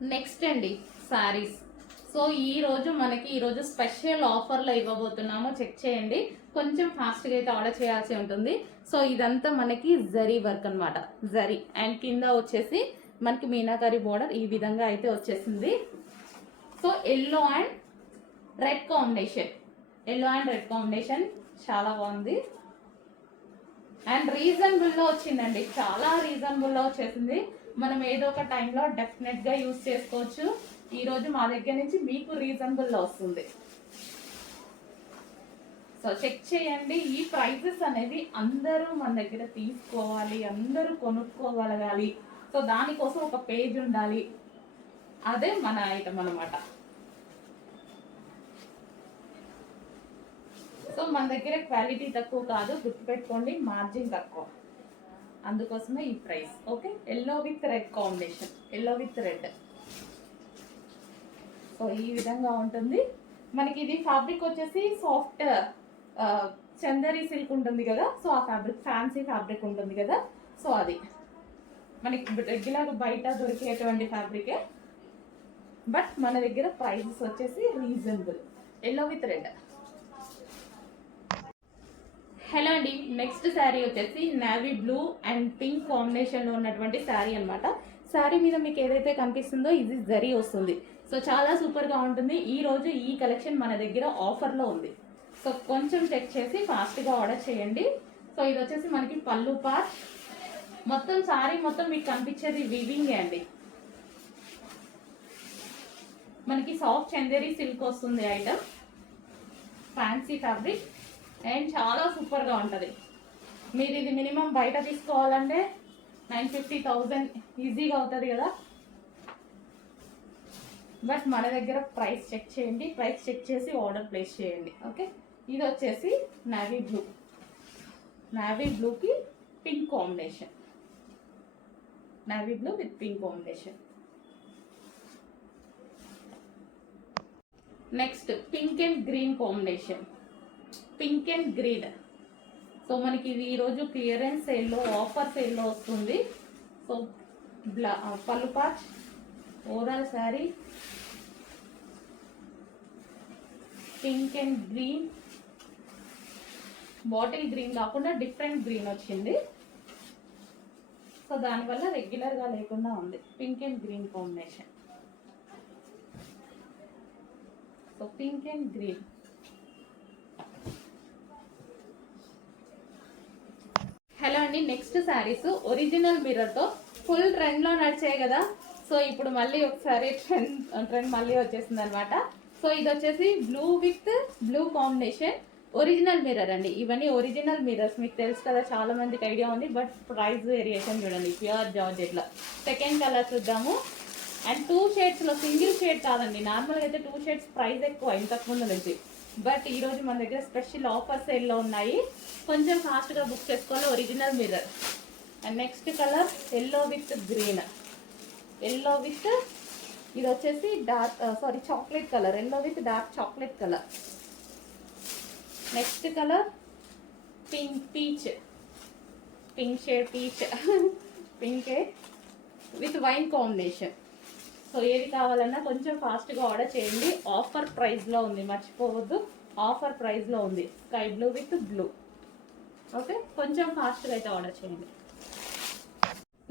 Next అండి saris. So ఈరోజు special ఆఫర్లో ఇవ్వబోతున్నాము, చెక్ చేయండి. కొంచెం ఫాస్ట్గా అయితే ఆర్డర్ చేయాల్సి ఉంటుంది. సో ఇదంతా మనకి జరీ వర్క్ అనమాట, జరీ అండ్ కింద వచ్చేసి మనకి మీనాకారి బోర్డర్ ఈ విధంగా అయితే వచ్చేసింది. So yellow and red combination చాలా బాగుంది అండ్ రీజనబుల్లో వచ్చిందండి, చాలా రీజనబుల్లో వచ్చేసింది. మనం ఏదో ఒక టైంలో డెఫినెట్గా యూజ్ చేసుకోవచ్చు. ఈరోజు మా దగ్గర నుంచి మీకు రీజనబుల్లో వస్తుంది. సో చెక్ చేయండి. ఈ ప్రైజెస్ అనేవి అందరూ మన దగ్గర తీసుకోవాలి, అందరూ కొనుక్కోగలగాలి. సో దానికోసం ఒక పేజ్ ఉండాలి, అదే మన ఐటమ్ అనమాట. సో మన దగ్గర క్వాలిటీ తక్కువ కాదు, గుర్తుపెట్టుకోండి, మార్జిన్ తక్కువ, అందుకోసమే ఈ price. Okay, yellow with red combination, yellow with red. So ఈ విధంగా ఉంటుంది మనకి. ఇది ఫ్యాబ్రిక్ వచ్చేసి సాఫ్ట్ చందరి సిల్క్ ఉంటుంది కదా, సో ఆ ఫ్యాబ్రిక్ ఫ్యాన్సీ ఫ్యాబ్రిక్ ఉంటుంది కదా, సో అది మనకి రెగ్యులర్ బయట దొరికేటువంటి ఫ్యాబ్రికే, బట్ మన దగ్గర ప్రైసెస్ వచ్చేసి reasonable. Yellow with red. Hello అండి, నెక్స్ట్ శారీ వచ్చేసి నేవీ బ్లూ అండ్ పింక్ కాంబినేషన్లో ఉన్నటువంటి శారీ అనమాట. శారీ మీద మీకు ఏదైతే కనిపిస్తుందో ఇది జరీ వస్తుంది. సో చాలా సూపర్గా ఉంటుంది. ఈరోజు ఈ కలెక్షన్ మన దగ్గర ఆఫర్లో ఉంది. సో కొంచెం చెక్ చేసి ఫాస్ట్గా ఆర్డర్ చేయండి. సో ఇది వచ్చేసి మనకి పళ్ళు పార్ట్, మొత్తం శారీ మొత్తం మీకు కనిపించేది వివింగ్ అండి. మనకి సాఫ్ట్ చందేరి సిల్క్ వస్తుంది ఐటమ్, ఫ్యాన్సీ ఫ్యాబ్రిక్ అండ్ చాలా సూపర్గా ఉంటుంది. మీరు ఇది మినిమం బయట తీసుకోవాలంటే 950,000 ఈజీగా అవుతుంది కదా, బట్ మన దగ్గర ప్రైస్ చెక్ చేయండి. ప్రైస్ చెక్ చేసి ఆర్డర్ ప్లేస్ చేయండి. ఓకే, ఇది వచ్చేసి నావీ బ్లూకి pink combination, navy blue with pink combination. Next pink and green combination, pink and green. So మనకి ఇది ఈరోజు క్లియరెన్స్ సేల్లో, ఆఫర్ సేల్లో వస్తుంది. సో పళ్ళు patch, overall sari pink and green, bottle green కాకుండా డిఫరెంట్ గ్రీన్ వచ్చింది. సో దానివల్ల రెగ్యులర్గా లేకుండా ఉంది, pink and green combination. So pink and green. Hello అండి, నెక్స్ట్ శారీస్ ఒరిజినల్ మిర్రర్తో ఫుల్ ట్రెండ్లో నడిచాయి కదా. సో ఇప్పుడు మళ్ళీ ఒకసారి ట్రెండ్ మళ్ళీ వచ్చేసింది అనమాట. సో ఇది వచ్చేసి blue with blue combination, original mirror అండి. ఇవన్నీ ఒరిజినల్ మిర్రర్స్, మీకు తెలుసు కదా, చాలా మందికి ఐడియా ఉంది. బట్ ప్రైస్ వేరియేషన్ చూడండి, ప్యూర్ జార్జెట్లో. సెకండ్ కలర్ చూద్దాము. అండ్ 2 షేడ్స్లో, సింగిల్ షేడ్ కాదండి. నార్మల్గా అయితే 2 షేడ్స్ ప్రైస్ ఎక్కువ ఇంతకుముందు నుంచి, బట్ ఈరోజు మన దగ్గర స్పెషల్ ఆఫర్ సేల్లో ఉన్నాయి. కొంచెం ఫాస్ట్గా బుక్ చేసుకోవాలి. Original mirror. And next colour yellow with green, yellow with ఇది వచ్చేసి dark chocolate colour, yellow with dark chocolate colour. Next colour pink shade peach pink with wine combination. So ఏది కావాలన్నా కొంచెం ఫాస్ట్గా ఆర్డర్ చేయండి. ఆఫర్ ప్రైస్లో ఉంది, మర్చిపోవద్దు, ఆఫర్ ప్రైస్లో ఉంది. Sky blue with blue. Okay, కొంచెం ఫాస్ట్గా అయితే ఆర్డర్ చేయండి.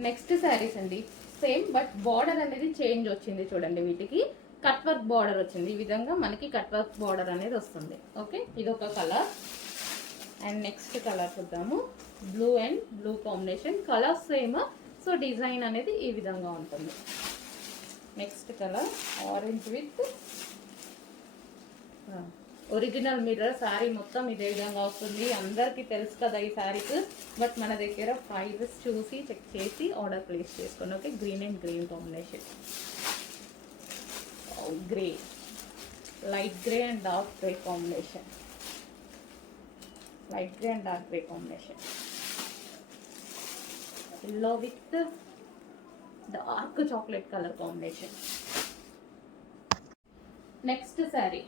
నెక్స్ట్ శారీస్ అండి, సేమ్ బట్ బార్డర్ అనేది చేంజ్ వచ్చింది. చూడండి, వీటికి కట్ వర్క్ బార్డర్ వచ్చింది. ఈ విధంగా మనకి కట్ వర్క్ బార్డర్ అనేది వస్తుంది. ఓకే, ఇది ఒక కలర్. అండ్ నెక్స్ట్ కలర్ చూద్దాము. Blue and blue combination, colour same. So design అనేది ఈ విధంగా ఉంటుంది. Next colour orange with original mirror. Sari మొత్తం ఇదే విధంగా వస్తుంది. అందరికీ తెలుసు కదా ఈ శారీస్, బట్ మన దగ్గర ప్రైజెస్ చూసి చెక్ చేసి ఆర్డర్ ప్లేస్ చేసుకోండి. Okay, green and green combination, grey, light grey and dark grey combination, light grey and dark grey combination. Yellow with dark chocolate colour combination. Next sari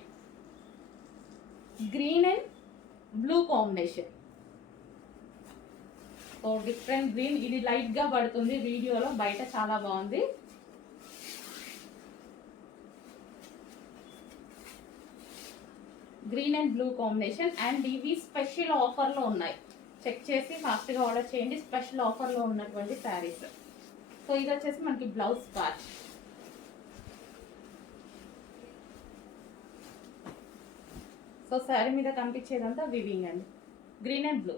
green and blue combination. So different green, ఇది light గా పడుతుంది వీడియోలో, బయట చాలా బాగుంది. Green and blue combination. And ఇవి special ఆఫర్లో ఉన్నాయి, చెక్ చేసి ఫాస్ట్గా ఆర్డర్ చేయండి. స్పెషల్ ఆఫర్లో ఉన్నటువంటి శారీస్. సో ఇది వచ్చేసి మనకి బ్లౌజ్ పార్ట్. సో శారీ మీద కనిపించేదంతా వివింగ్ అండి, గ్రీన్ అండ్ బ్లూ.